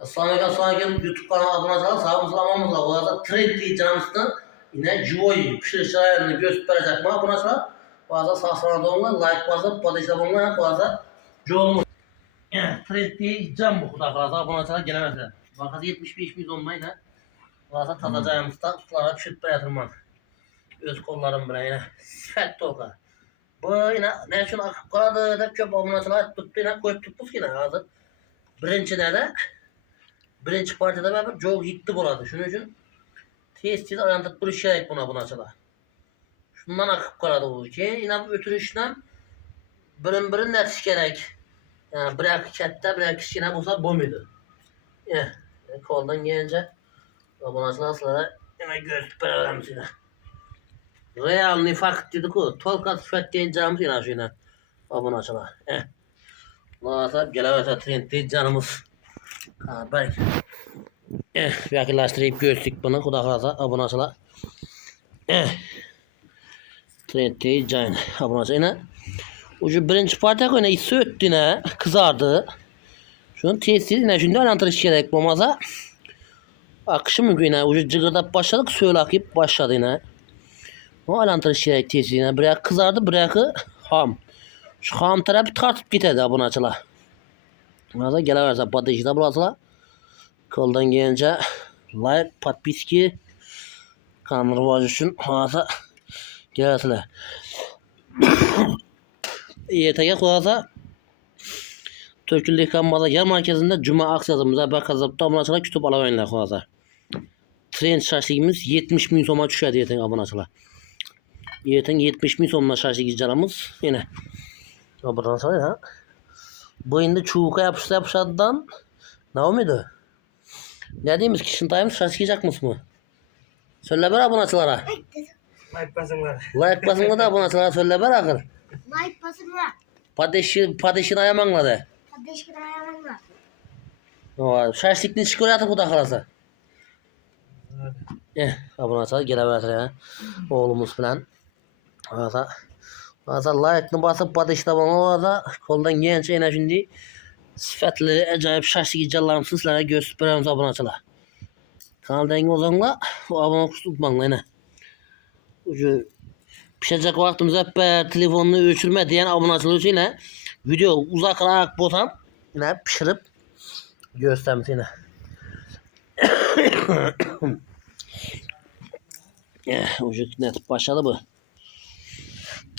Assalamualaikum YouTube kanalına abone olsanız sağımızla amamızla bu arada trend diyeceğimizden yine Joy pişiriş ayarını gösterecek mi abone olsanız bu arada sağ doğumla like basıp paylaşımına bu arada Joy'umuz trend diyeceğim bu kadar fazla abone olsanız gelemezler. Bakın 75 milyon olmayla bu arada tadacağımızda tutulara pişirip yatırmam. Öz kollarım bile yine sert olka. Bu yine ne için akıp kaladı da köp abone olsanız tuttu yine koyup tutmuş yine ağzı. Birinci partide ben çok gitti burada. Şunun için tez ayantırıp bir şey ayıp buna açıla. Şundan akıp kaladı bu ki. Yine bu ötürüşten birin netiş gerek. Yani bırak kette bırak kişine bulsa bu muydu? Koldan gelince buna açıla yine göğüs beraberim yine. Real nifak dedik o. Tolkat sıfat diyeceğimiz yine şu yine. Buna açıla. Mağaza gelemezse trendli canımız. Belki. Yakınlaştırıp göğüslük bana kudaklarsa abone olsalar. Trendli can abone olsalar. Ucu birinci partiye koyuna isi öttü yine kızardı. Şunun tesiri yine şimdi alantırış gerek olmazsa. Akışı mümkün yine ucu cıgırdap başladık söyle akıp başladı yine. O alantırış gerek tesiri yine bırak kızardı bırakı ham. Şu ham tarafı tartıp gitedi abone olsalar. Mağaza geleverse patışı da bulasılar. Koldan gelince like, подписки kanal rivacı için mağaza geleverseler. YTG kulağıza Türkülü Yıkanmada yer merkezinde Cuma aksiyatımıza bakazıp da abone olsalar kütüp alamayınlar kulağıza. Trend şaşligimiz 70 bin soma düşer diyeten abone olsalar. Diyeten 70 bin somla şaşlig canımız yine. Abone olsalar ha. Bu indi çubuğa yapışadan ne olmuyordu? Ne diyeyimiz ki şıntayımız şaşlayacak mı? Söyle ver abone olsalara. Like basınlar. Like basınla da abone olsalara söyle ver akıl. Like basınlar. Padeşin ayamanla de. Padeşin ayamanla. O şaşlıklı çikolata bu da kalasa. Abone olsalara geleverler ya. Oğlumuz falan. Like'ını basıp padeşine bana koldan genç en şimdi sıfatlı acayip şaşlık icallarım sizlere göstereceğim abone olsalar. Kanalda yeni olanla abone tutmayın yine. Ucu pişecek vaktimiz hep telefonunu ölçülme diyen abone olsalar yine video uzak olarak botam yine pişirip göstermiş yine. Ucu net başladı bu.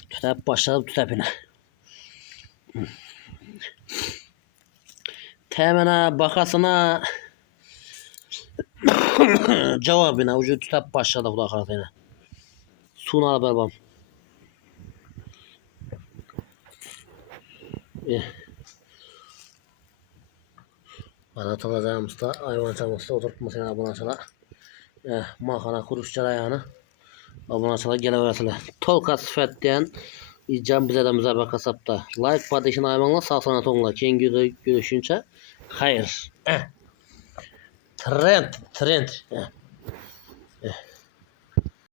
Tütep başladı tütepine. Temene bakasına cevabına ucu tütep başladı bu da kartıyla. Suna haber bam. Anlatılacağımızda hayvancağımızda oturtmasına abone olsalar. Mahana kuruş carayağını abone olsalar geleverseler. Tolkat sıfat diyen İcam bize de müzabaka sapta. Like paylaşın hayvanla sağ sana tonla. Kendi görüşünce hayır. Trend.